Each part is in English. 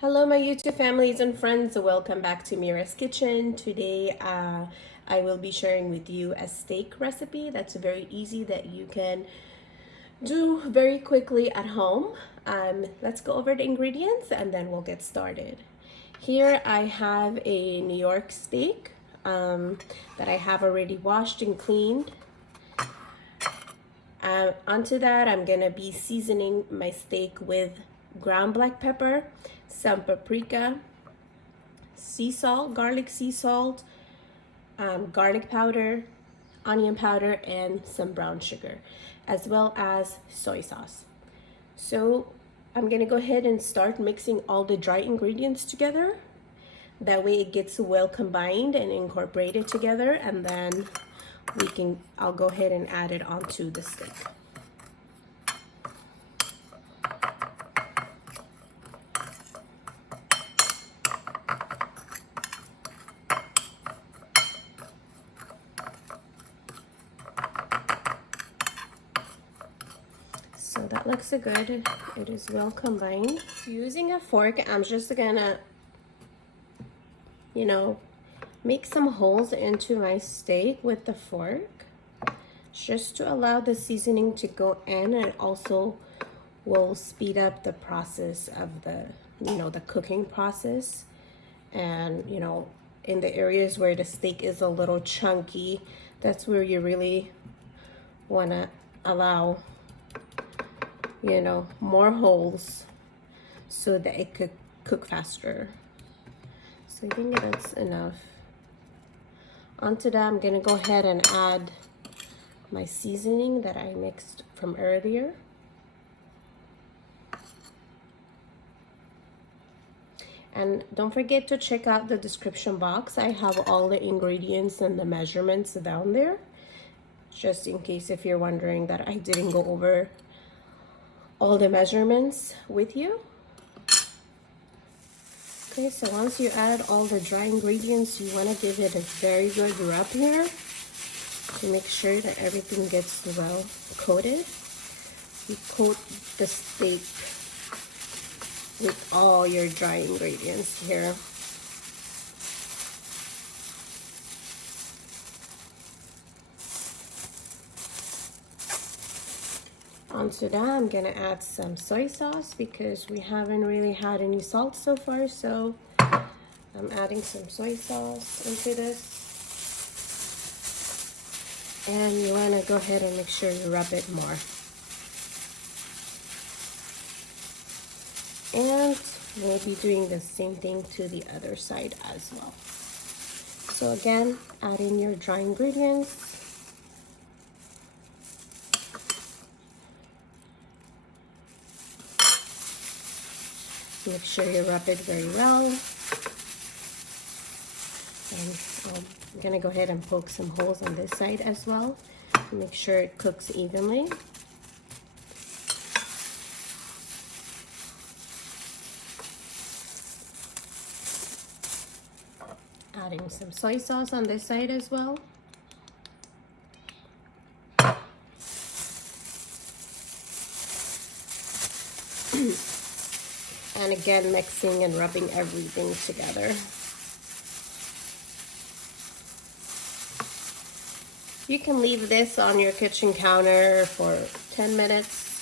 Hello my YouTube families and friends, welcome back to Mira's Kitchen. Today I will be sharing with you a steak recipe that's very easy that you can do very quickly at home. Let's go over the ingredients and then we'll get started. Here I have a New York steak that I have already washed and cleaned. Onto that, I'm gonna be seasoning my steak with ground black pepper, some paprika, sea salt, garlic sea salt, garlic powder, onion powder, and some brown sugar, as well as soy sauce. So I'm gonna go ahead and start mixing all the dry ingredients together. That way it gets well combined and incorporated together, and then I'll go ahead and add it onto the steak. So that looks good. It is well combined. Using a fork, I'm just gonna, make some holes into my steak with the fork, just to allow the seasoning to go in, and also will speed up the process of the cooking process. And in the areas where the steak is a little chunky, that's where you really want to allow more holes so that it could cook faster. So I think that's enough. Onto that, I'm gonna go ahead and add my seasoning that I mixed from earlier. And don't forget to check out the description box. I have all the ingredients and the measurements down there, just in case if you're wondering that I didn't go over all the measurements with you. Okay, so once you add all the dry ingredients, you want to give it a very good rub here to make sure that everything gets well coated. You coat the steak with all your dry ingredients here. Onto that, I'm gonna add some soy sauce because we haven't really had any salt so far, so I'm adding some soy sauce into this. And you wanna go ahead and make sure you rub it more. And we'll be doing the same thing to the other side as well. So again, add in your dry ingredients. Make sure you rub it very well. And I'm gonna go ahead and poke some holes on this side as well to make sure it cooks evenly. Adding some soy sauce on this side as well. And again, mixing and rubbing everything together. You can leave this on your kitchen counter for 10 minutes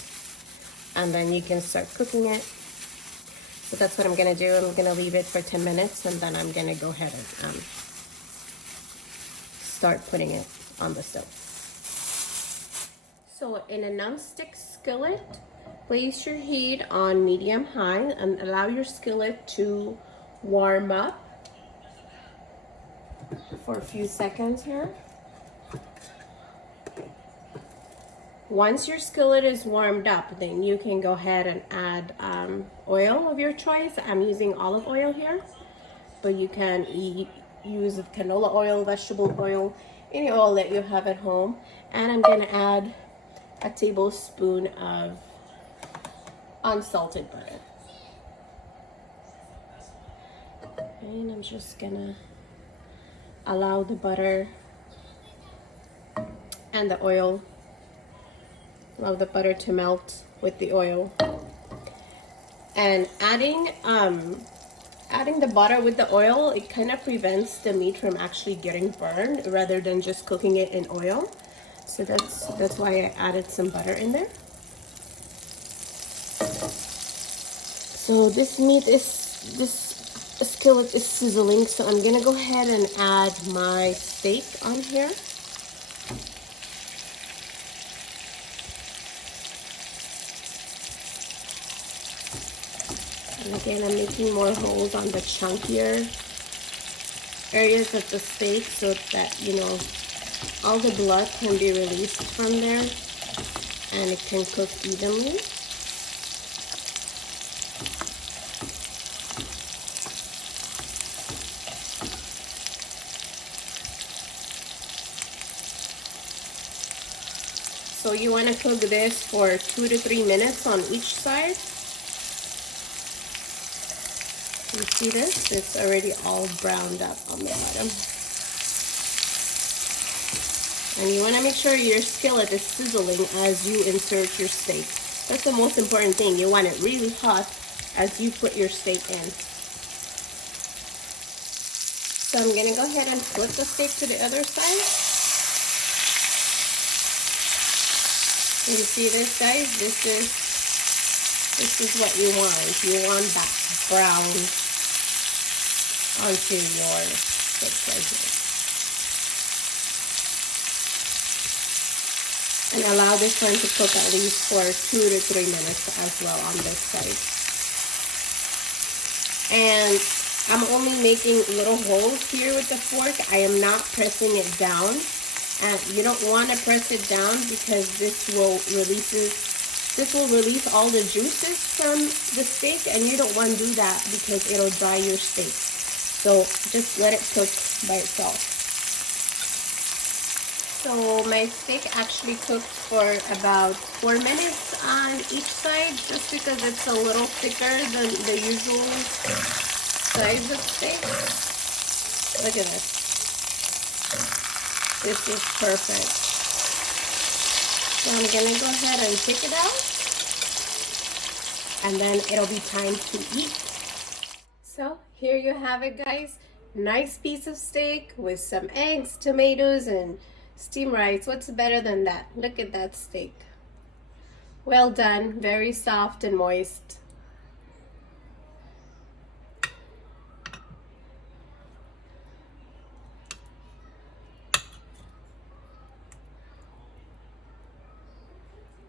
and then you can start cooking it. So that's what I'm gonna do. I'm gonna leave it for 10 minutes and then I'm gonna go ahead and start putting it on the stove. So in a non-stick skillet, place your heat on medium-high and allow your skillet to warm up for a few seconds here. Once your skillet is warmed up, then you can go ahead and add oil of your choice. I'm using olive oil here, but you can use canola oil, vegetable oil, any oil that you have at home. And I'm gonna add a tablespoon of unsalted butter. And I'm just gonna allow the butter and the oil, allow the butter to melt with the oil. And adding the butter with the oil, it kind of prevents the meat from actually getting burned rather than just cooking it in oil. So that's why I added some butter in there. So this skillet is sizzling, so I'm gonna go ahead and add my steak on here. And again, I'm making more holes on the chunkier areas of the steak so that, you know, all the blood can be released from there and it can cook evenly. So you want to cook this for 2 to 3 minutes on each side. You see this? It's already all browned up on the bottom. And you want to make sure your skillet is sizzling as you insert your steak. That's the most important thing. You want it really hot as you put your steak in. So I'm going to go ahead and flip the steak to the other side. You see this, guys? This is what you want. You want that brown onto your steak right here. And allow this one to cook at least for 2 to 3 minutes as well on this side. And I'm only making little holes here with the fork. I am not pressing it down. And you don't want to press it down because this will release all the juices from the steak, and you don't want to do that because it'll dry your steak. So just let it cook by itself. So my steak actually cooked for about 4 minutes on each side, just because it's a little thicker than the usual size of steak. Look at this. This is perfect. So I'm gonna go ahead and take it out, and then it'll be time to eat. So here you have it, guys. Nice piece of steak with some eggs, tomatoes, and steamed rice. What's better than that? Look at that steak. Well done, very soft and moist.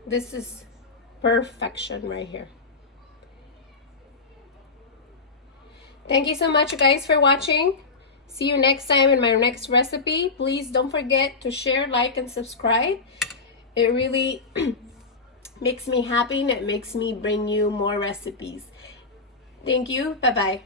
This is perfection right here. Thank you so much, guys, for watching. See you next time in my next recipe. Please don't forget to share, like, and subscribe. It really makes me happy, and it makes me bring you more recipes. Thank you. Bye-bye.